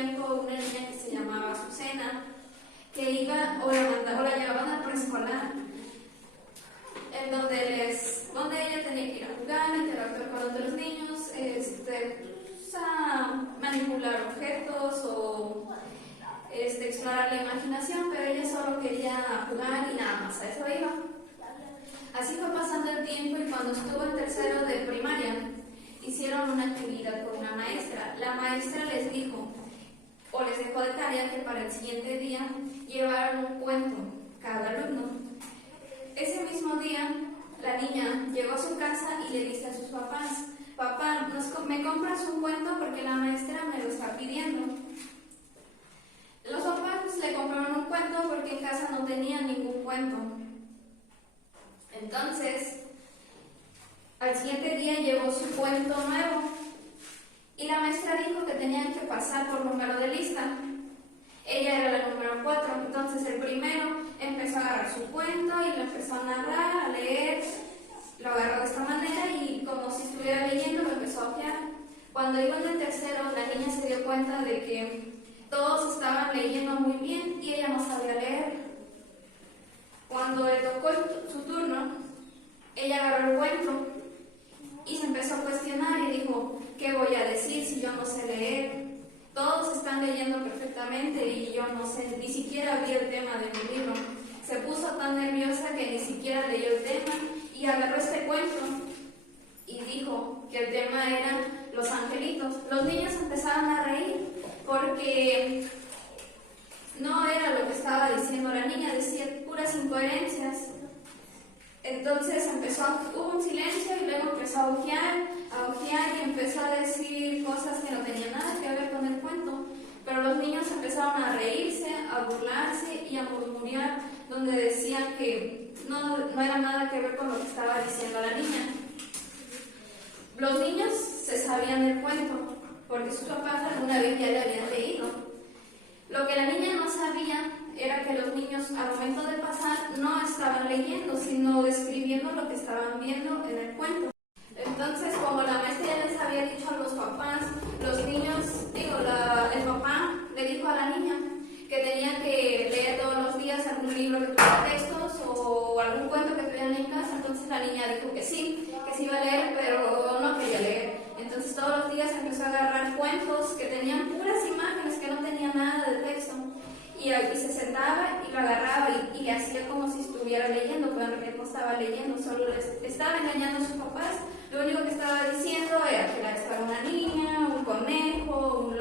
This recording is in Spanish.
tiempo una niña que se llamaba Azucena, que iba o la llevaban al preescolar, en donde ella tenía que ir a jugar, interactuar con otros niños, a manipular objetos o explorar la imaginación, pero ella solo quería jugar y nada más, a eso iba. Así fue pasando el tiempo y cuando estuvo en tercero de primaria, hicieron una actividad con una maestra. La maestra les dijo, o les dejó de tarea, que para el siguiente día llevaran un cuento cada alumno. Ese mismo día, la niña llegó a su casa y le dice a sus papás, papá, ¿me compras un cuento? Porque la maestra me lo está pidiendo. Los papás le compraron un cuento porque en casa no tenían ningún cuento. Entonces, al siguiente día llegó su cuento nuevo y la maestra dijo que tenían que pasar por número de lista. Ella era la número 4, entonces el primero empezó a agarrar su cuento y lo empezó a narrar, a leer, lo agarró de esta manera y como si estuviera leyendo lo empezó a hojear. Cuando iba en el tercero, la niña se dio cuenta de que todos estaban leyendo muy bien y ella no sabía leer. Cuando le tocó su turno, ella agarró el cuento y se empezó a cuestionar y dijo, ¿qué voy a decir si yo no sé leer? Todos están leyendo perfectamente y yo no sé, ni siquiera vi el tema de mi libro. Se puso tan nerviosa que ni siquiera leyó el tema y agarró este cuento y dijo que el tema era los angelitos. Los niños empezaron a reír porque no era lo que estaba diciendo la niña, decía puras incoherencias. Entonces hubo un silencio y luego empezó a hojear y empezó a decir cosas que no tenían nada que ver con el cuento. Pero los niños empezaron a reírse, a burlarse y a murmurar, donde decían que no era nada que ver con lo que estaba diciendo la niña. Los niños se sabían el cuento, porque sus papás alguna vez ya le habían leído. Lo que la niña no sabía era que los niños al momento de pasar no estaban leyendo, sino describiendo lo que estaban viendo en el cuento. Entonces, como la maestra ya les había dicho a los papás, los niños, el papá le dijo a la niña que tenía que leer todos los días algún libro que tuviera textos o algún cuento que tuvieran en casa. Entonces la niña dijo que sí iba a leer, pero no quería leer. Entonces todos los días empezó a agarrar cuentos que tenían puras imágenes, que no tenían nada de texto. Y se sentaba y lo agarraba y hacía como si estuviera leyendo, pero en realidad no estaba leyendo, solo les estaba engañando a sus papás. Lo único que estaba diciendo era que estaba una niña, un conejo, un